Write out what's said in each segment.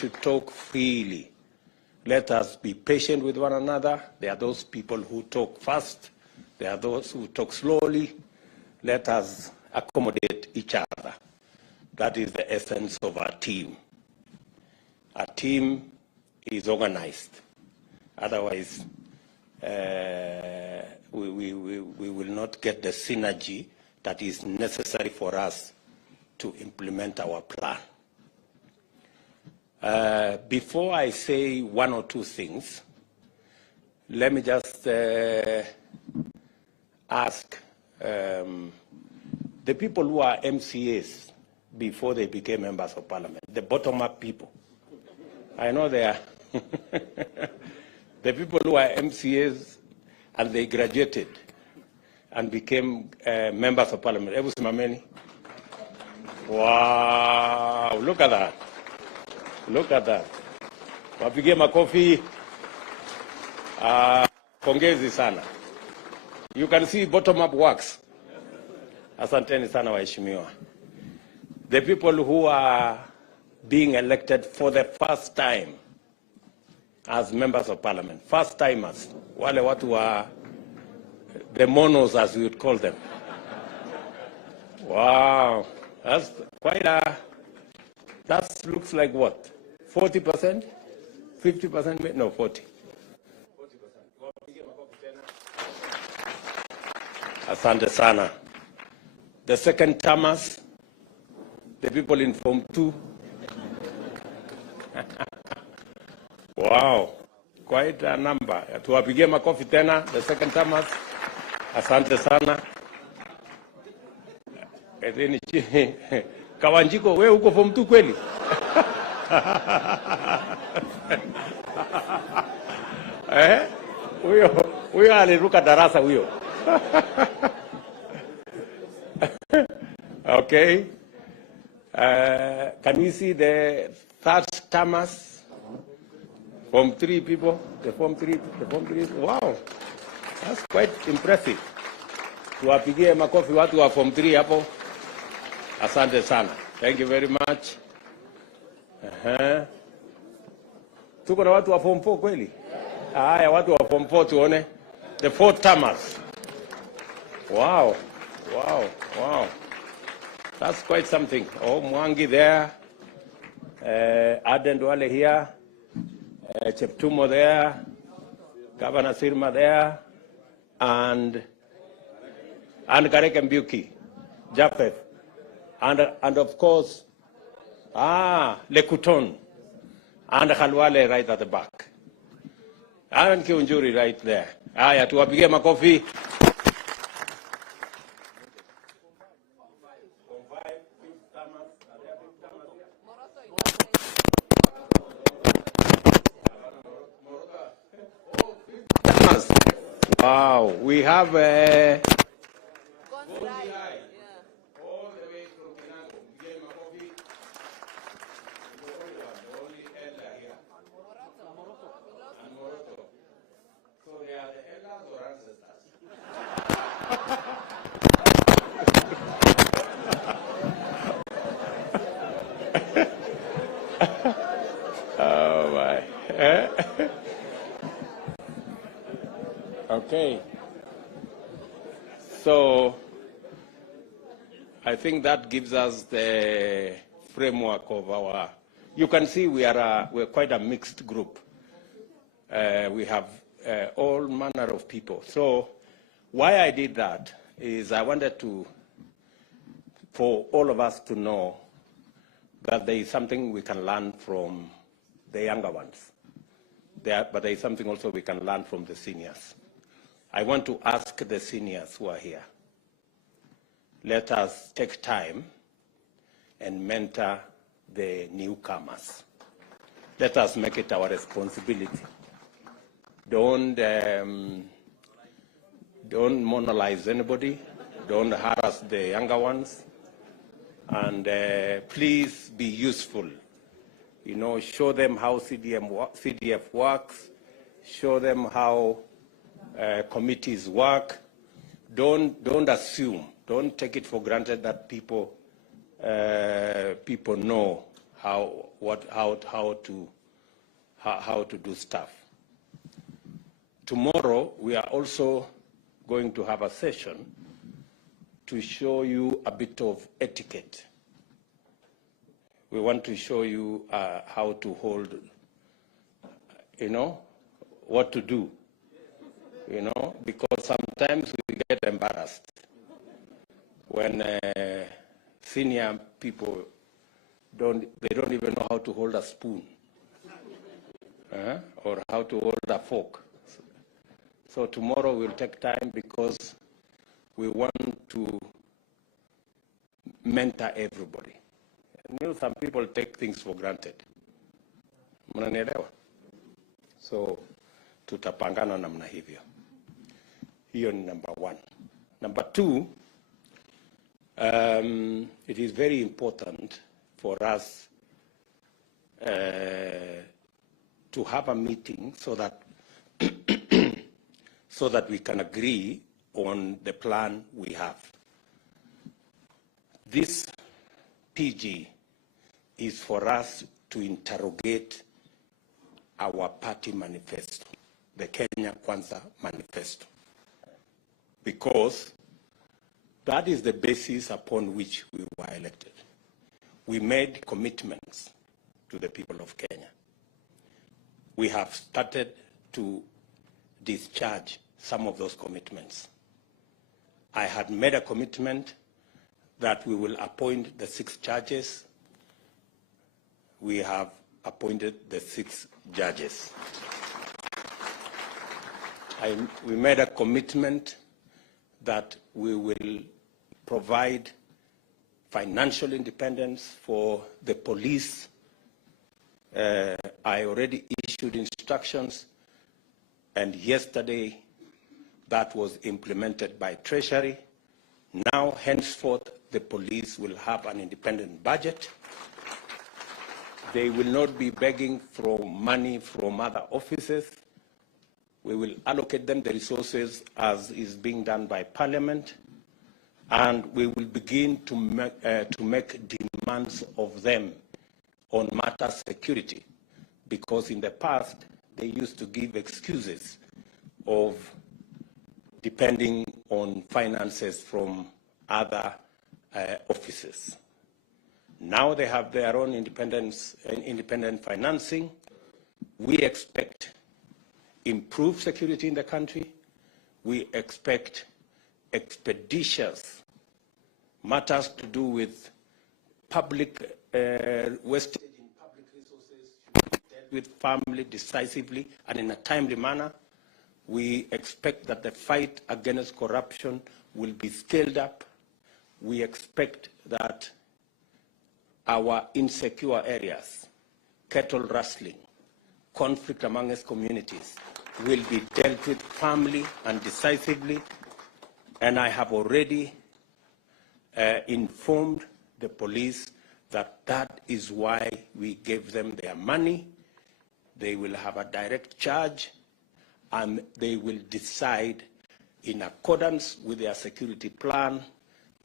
should talk freely. Let us be patient with one another. There are those people who talk fast. There are those who talk slowly. Let us accommodate each other. That is the essence of our team. Our team is organized. Otherwise, we will not get the synergy that is necessary for us to implement our plan. Before I say one or two things, let me just ask the people who are MCAs before they became members of parliament, the bottom-up people. I know they are. The people who are MCAs and they graduated and became members of parliament. Ebu simameni. Wow, look at that. Look at that. Wapige makofi. Pongezi sana. You can see bottom-up works. Asanteni sana waheshimiwa. The people who are being elected for the first time as members of parliament, first timers, wale watu wa the monos as we would call them. Wow, that's quite a, that looks like what? 40%? 50%? No, 40. Asante sana. The second termers, the people in Form 2. Wow, quite a number. Tuwapigie makofi tena, the second termers. Asante sana. Kawanjiko, wewe uko Form 2 kweli? Huyo aliruka darasa huyo. Okay. Can we see the third termers? Form 3 people, the Form 3. Wow, that's quite impressive. Tuwapigie makofi watu wa Form 3 hapo. Asante sana. Thank you very much. Tuko na watu wa Form 4 kweli? Haya, watu wa Form 4 tuone. The fourth termers. Wow. That's quite something. Oh, Mwangi there. Aden Duale here. Cheptumo there. Governor Sirma there. And Karek Mbuki. Japheth. And of course, Lekuton. And Khalwale right at the back. And Kiunjuri right there. Aya, tuwapigie makofi. Wow, we have oh my. Okay. So I think that gives us the framework of our. You can see we're quite a mixed group. We have all manner of people. So why I did that is I wanted for all of us to know that there is something we can learn from the younger ones. But there is something also we can learn from the seniors. I want to ask the seniors who are here, let us take time and mentor the newcomers. Let us make it our responsibility. Don't monolize anybody. Don't harass the younger ones. And please be useful. You know, show them how CDF works. Show them how committees work. Don't assume. Don't take it for granted that people know how to do stuff. Tomorrow, we are also going to have a session to show you a bit of etiquette. We want to show you how to hold, what to do, because sometimes we get embarrassed when senior people don't even know how to hold a spoon or how to hold a fork. So tomorrow we'll take time because we want to mentor everybody. Some people take things for granted. Mnanielewa? So tutapangana namna hivyo. Hiyo ni number one. Number two, it is very important for us to have a meeting so that so that we can agree on the plan we have. This PG is for us to interrogate our party manifesto, the Kenya Kwanza manifesto, because that is the basis upon which we were elected. We made commitments to the people of Kenya. We have started to discharge some of those commitments. I had made a commitment that we will appoint the 6 judges. We have appointed the 6 judges. We made a commitment that we will provide financial independence for the police. I already issued instructions, and yesterday that was implemented by Treasury. Now, henceforth, the police will have an independent budget. They will not be begging for money from other offices. We will allocate them the resources as is being done by Parliament, and we will begin to make demands of them on matter security, because in the past they used to give excuses of depending on finances from other offices. Now they have their own independent financing. We expect improved security in the country. We expect expeditious matters to do with public wastage in public resources should be dealt with firmly, decisively, and in a timely manner. We expect that the fight against corruption will be scaled up. We expect that our insecure areas, cattle rustling, conflict amongst communities, will be dealt with firmly and decisively. And I have already informed the police that that is why we gave them their money. They will have a direct charge, and they will decide in accordance with their security plan,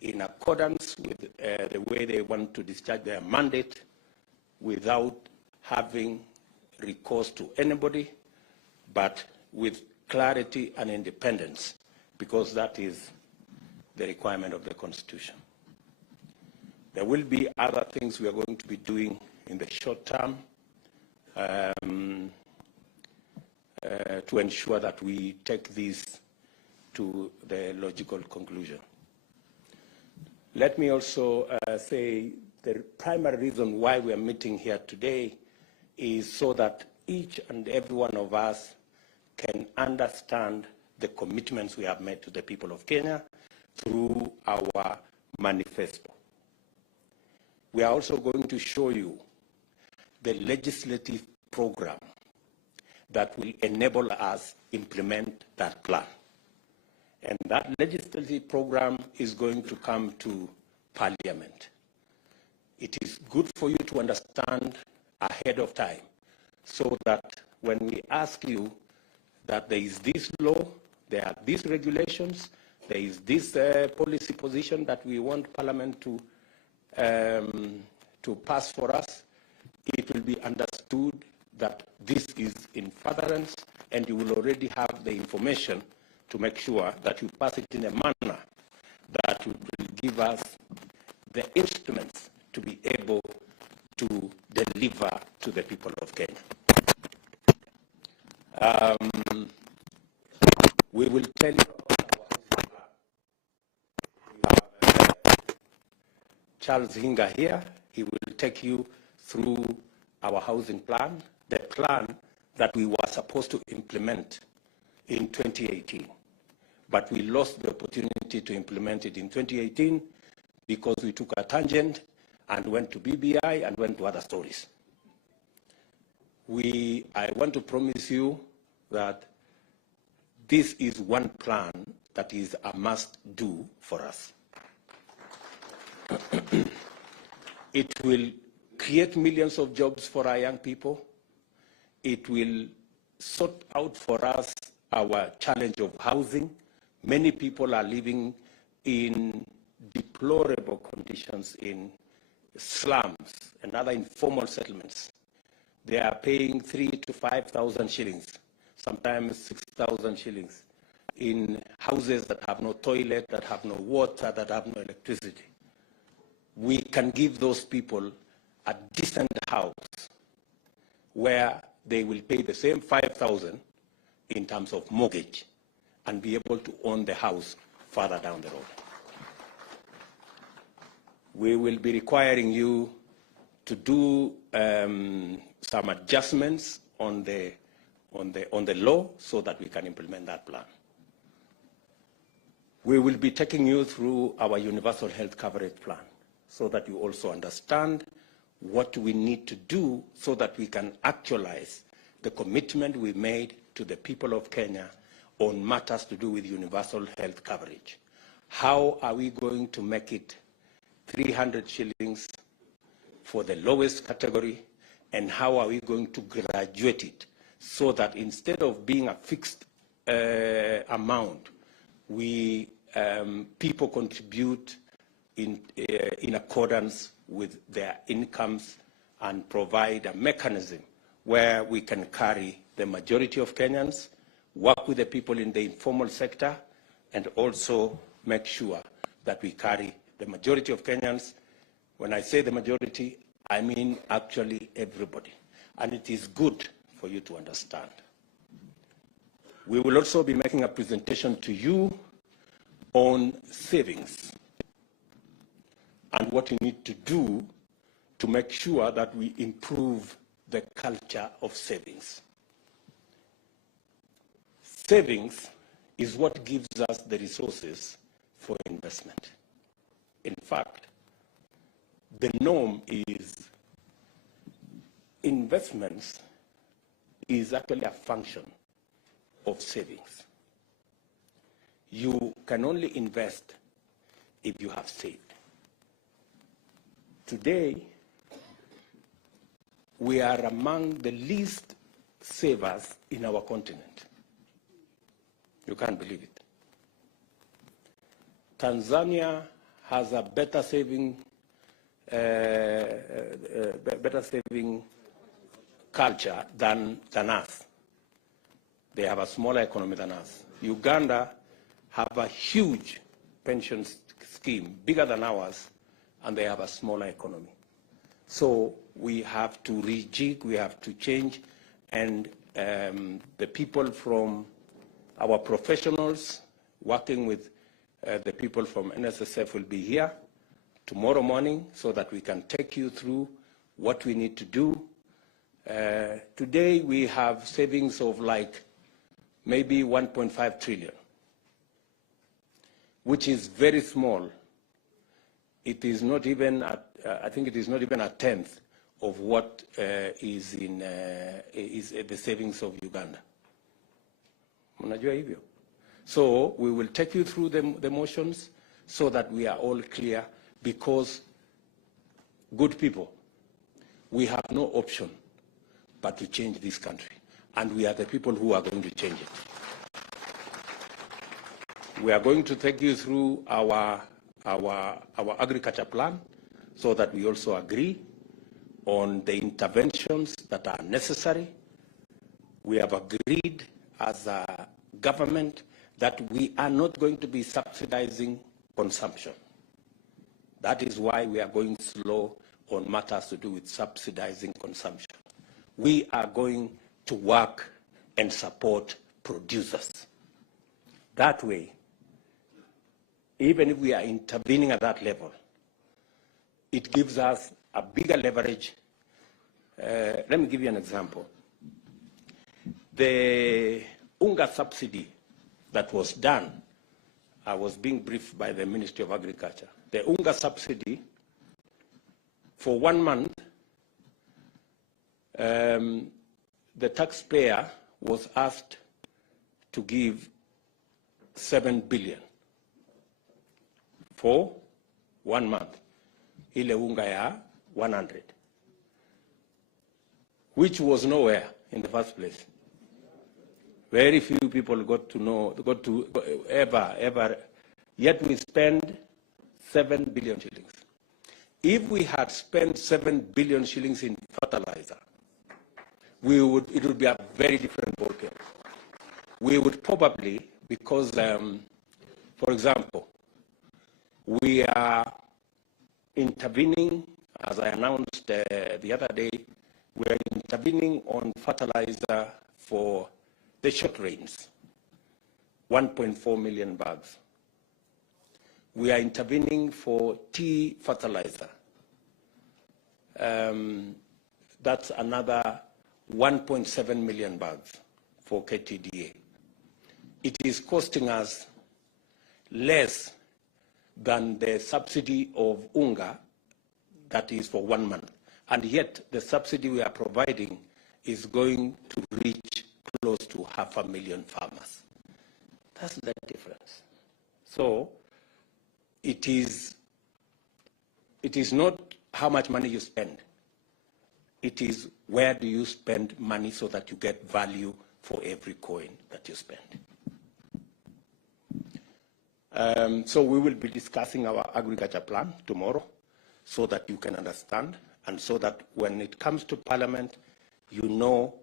in accordance with the way they want to discharge their mandate, without having recourse to anybody, but with clarity and independence, because that is the requirement of the Constitution. There will be other things we are going to be doing in the short term to ensure that we take this to the logical conclusion. Let me also say the primary reason why we are meeting here today is so that each and every one of us can understand the commitments we have made to the people of Kenya through our manifesto. We are also going to show you the legislative program that will enable us implement that plan. And that legislative program is going to come to Parliament. It is good for you to understand ahead of time, so that when we ask you that there is this law, there are these regulations, there is this policy position that we want Parliament to pass for us, it will be understood that this is in furtherance, and you will already have the information to make sure that you pass it in a manner that will give us the instruments to be able to deliver to the people of Kenya. We will tell you Charles Hinga here. He will take you through our housing plan, the plan that we were supposed to implement in 2018. But we lost the opportunity to implement it in 2018 because we took a tangent and went to BBI and went to other stories. I want to promise you that this is one plan that is a must-do for us. It will create millions of jobs for our young people. It will sort out for us our challenge of housing. Many people are living in deplorable conditions in slums and other informal settlements. They are paying 3,000 to 5,000 shillings, sometimes 6,000 shillings, in houses that have no toilet, that have no water, that have no electricity. We can give those people a decent house where they will pay the same 5,000 in terms of mortgage and be able to own the house further down the road. We will be requiring you to do some adjustments on the law so that we can implement that plan. We will be taking you through our universal health coverage plan so that you also understand what we need to do so that we can actualize the commitment we made to the people of Kenya on matters to do with universal health coverage. How are we going to make it 300 shillings for the lowest category, and how are we going to graduate it so that instead of being a fixed amount, people contribute in accordance with their incomes and provide a mechanism where we can carry the majority of Kenyans, work with the people in the informal sector, and also make sure that we carry the majority of Kenyans. When I say the majority, I mean actually everybody. And it is good for you to understand. We will also be making a presentation to you on savings and what you need to do to make sure that we improve the culture of savings. Savings is what gives us the resources for investment. In fact, the norm is investments is actually a function of savings. You can only invest if you have saved. Today, we are among the least savers in our continent. You can't believe it. Tanzania has a better saving culture than us. They have a smaller economy than us. Uganda have a huge pension scheme, bigger than ours, and they have a smaller economy. So we have to rejig, we have to change, and the people from our professionals working with the people from NSSF will be here tomorrow morning so that we can take you through what we need to do. Today we have savings of like maybe 1.5 trillion, which is very small. It is not even, I think it is not even a tenth of what is the savings of Uganda. Mnajua hivyo? So we will take you through the motions so that we are all clear, because good people, we have no option but to change this country. And we are the people who are going to change it. We are going to take you through our agriculture plan so that we also agree. on the interventions that are necessary. We have agreed as a government that we are not going to be subsidizing consumption. That is why we are going slow on matters to do with subsidizing consumption. We are going to work and support producers. That way, even if we are intervening at that level, it gives us a bigger leverage. Let me give you an example. The UNGA subsidy that was done, I was being briefed by the Ministry of Agriculture. The UNGA subsidy, for 1 month, the taxpayer was asked to give 7 billion for 1 month. Ile unga ya 100, which was nowhere in the first place. Very few people got to ever, yet we spend 7 billion shillings. If we had spent 7 billion shillings in fertilizer, it would be a very different ballgame. We would probably, because, for example, we are intervening, as I announced the other day, we are intervening on fertilizer for the short rains, 1.4 million bags. We are intervening for tea fertilizer. That's another 1.7 million bags for KTDA. It is costing us less than the subsidy of UNGA that is for 1 month. And yet the subsidy we are providing is going to reach close to 500,000 farmers. That's the difference. So it is not how much money you spend. It is where do you spend money so that you get value for every coin that you spend. So we will be discussing our agriculture plan tomorrow so that you can understand and so that when it comes to Parliament, you know